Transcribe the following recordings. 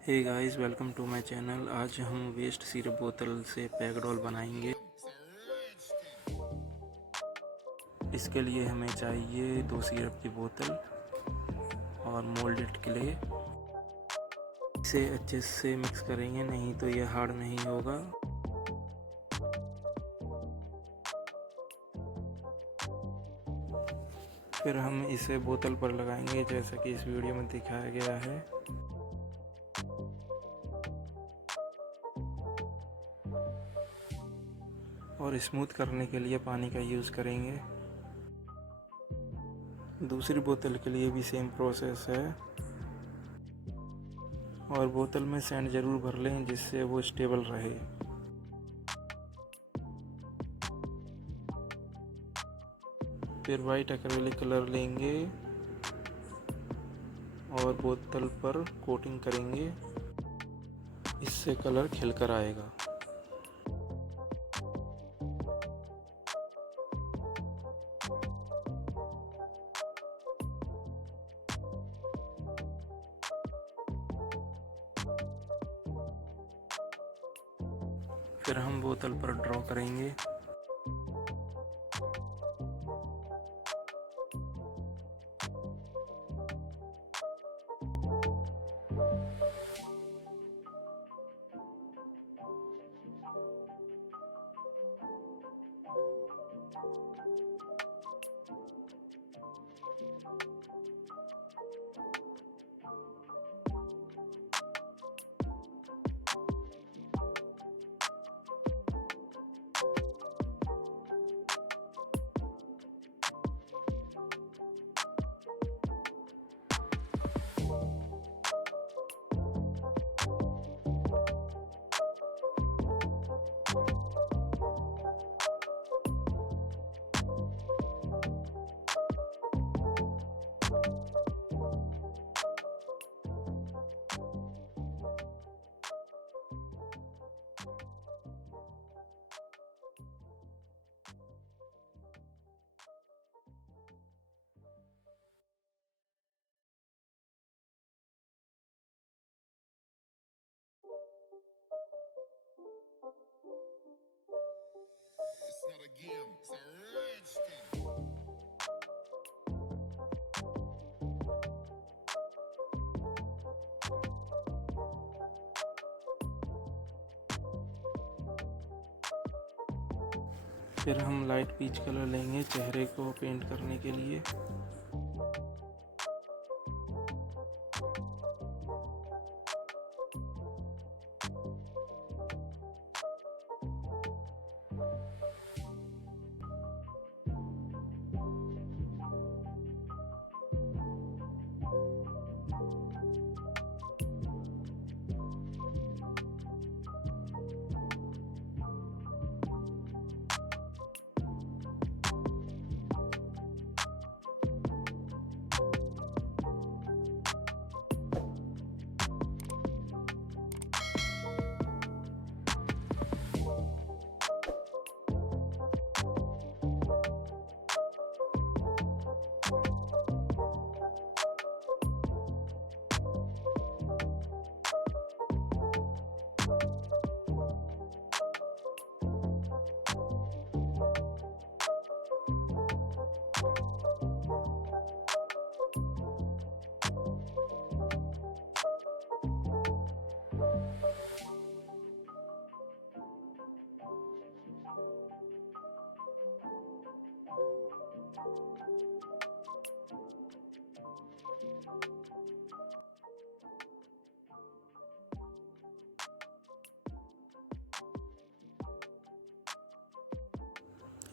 Hey guys, welcome to my channel. आज हम waste syrup बोतल से पैकडॉल बनाएंगे। इसके लिए हमें चाहिए 2 सिरप की बोतल और मोल्डेड क्ले। इसे अच्छे से मिक्स करेंगे, नहीं तो यह हार्ड नहीं होगा। फिर हम इसे बोतल पर लगाएंगे जैसा कि इस वीडियो में दिखाया गया है। और स्मूथ करने के लिए पानी का यूज़ करेंगे। दूसरी बोतल के लिए भी सेम प्रोसेस है। और बोतल में सैंड ज़रूर भर लें जिससे वो स्टेबल रहे। फिर वाइट एक्रेलिक कलर लेंगे और बोतल पर कोटिंग करेंगे। इससे कलर खिलकर आएगा। फिर हम बोतल पर ड्रॉ करेंगे। It's not a game, it's a rage thing. फिर हम लाइट पीच कलर लेंगे चेहरे को पेंट करने के लिए।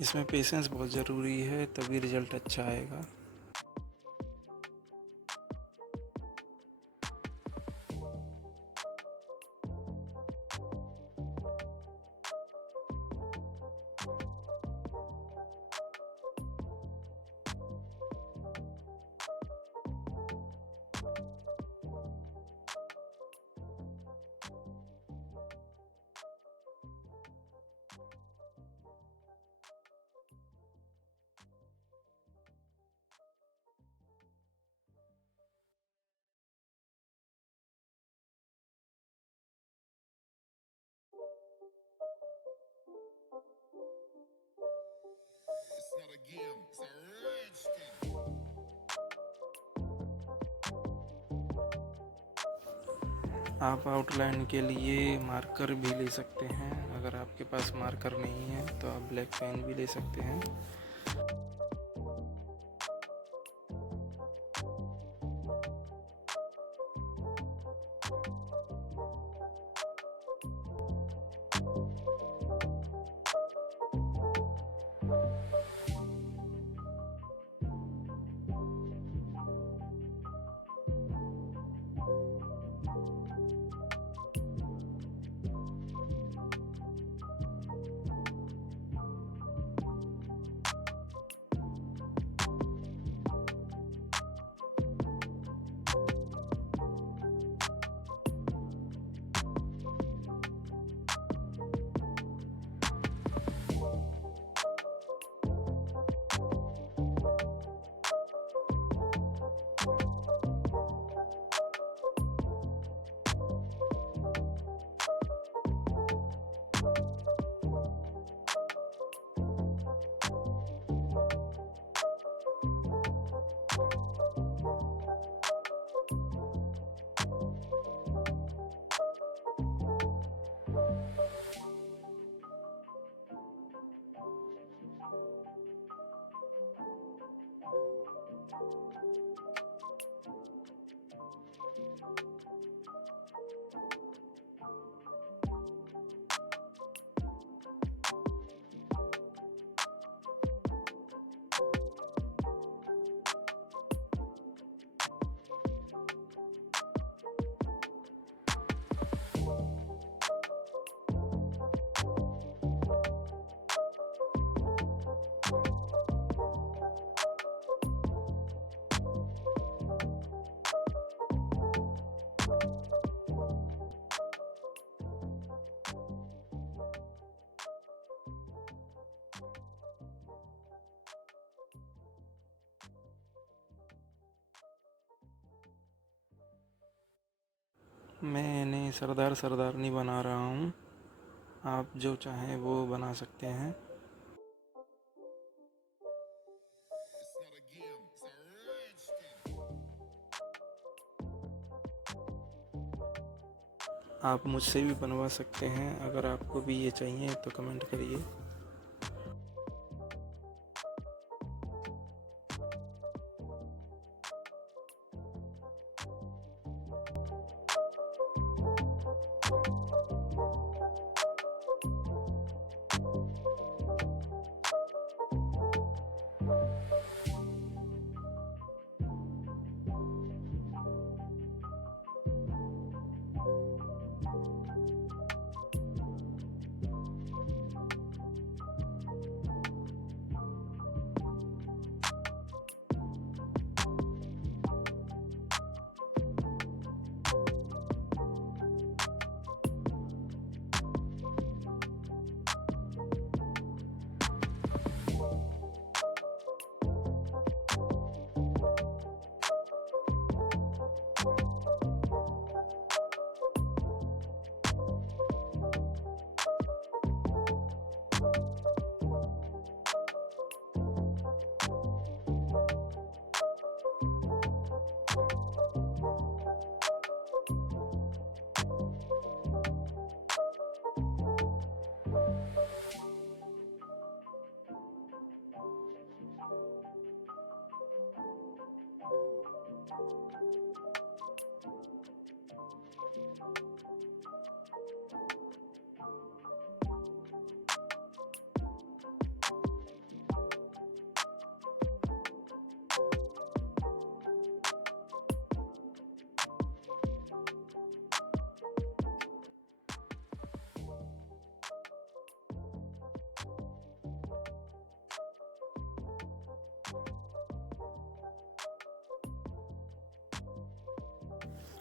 इसमें पेशेंस बहुत ज़रूरी है, तभी रिज़ल्ट अच्छा आएगा। not a game, it's a rich thing. आप आउटलाइन के लिए मार्कर भी ले सकते हैं। अगर आपके पास मार्कर नहीं है तो आप ब्लैक पेन भी ले सकते हैं। मैं इन्हें सरदार सरदारनी बना रहा हूँ। आप जो चाहें वो बना सकते हैं। It's not a game, it's a rich thing. आप मुझसे भी बनवा सकते हैं। अगर आपको भी ये चाहिए तो कमेंट करिए।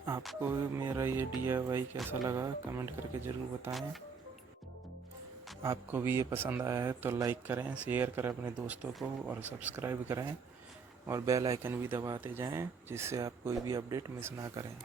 आपको मेरा ये DIY कैसा लगा कमेंट करके ज़रूर बताएं। आपको भी ये पसंद आया है तो लाइक करें, शेयर करें अपने दोस्तों को और सब्सक्राइब करें और बेल आइकन भी दबाते जाएं जिससे आप कोई भी अपडेट मिस ना करें।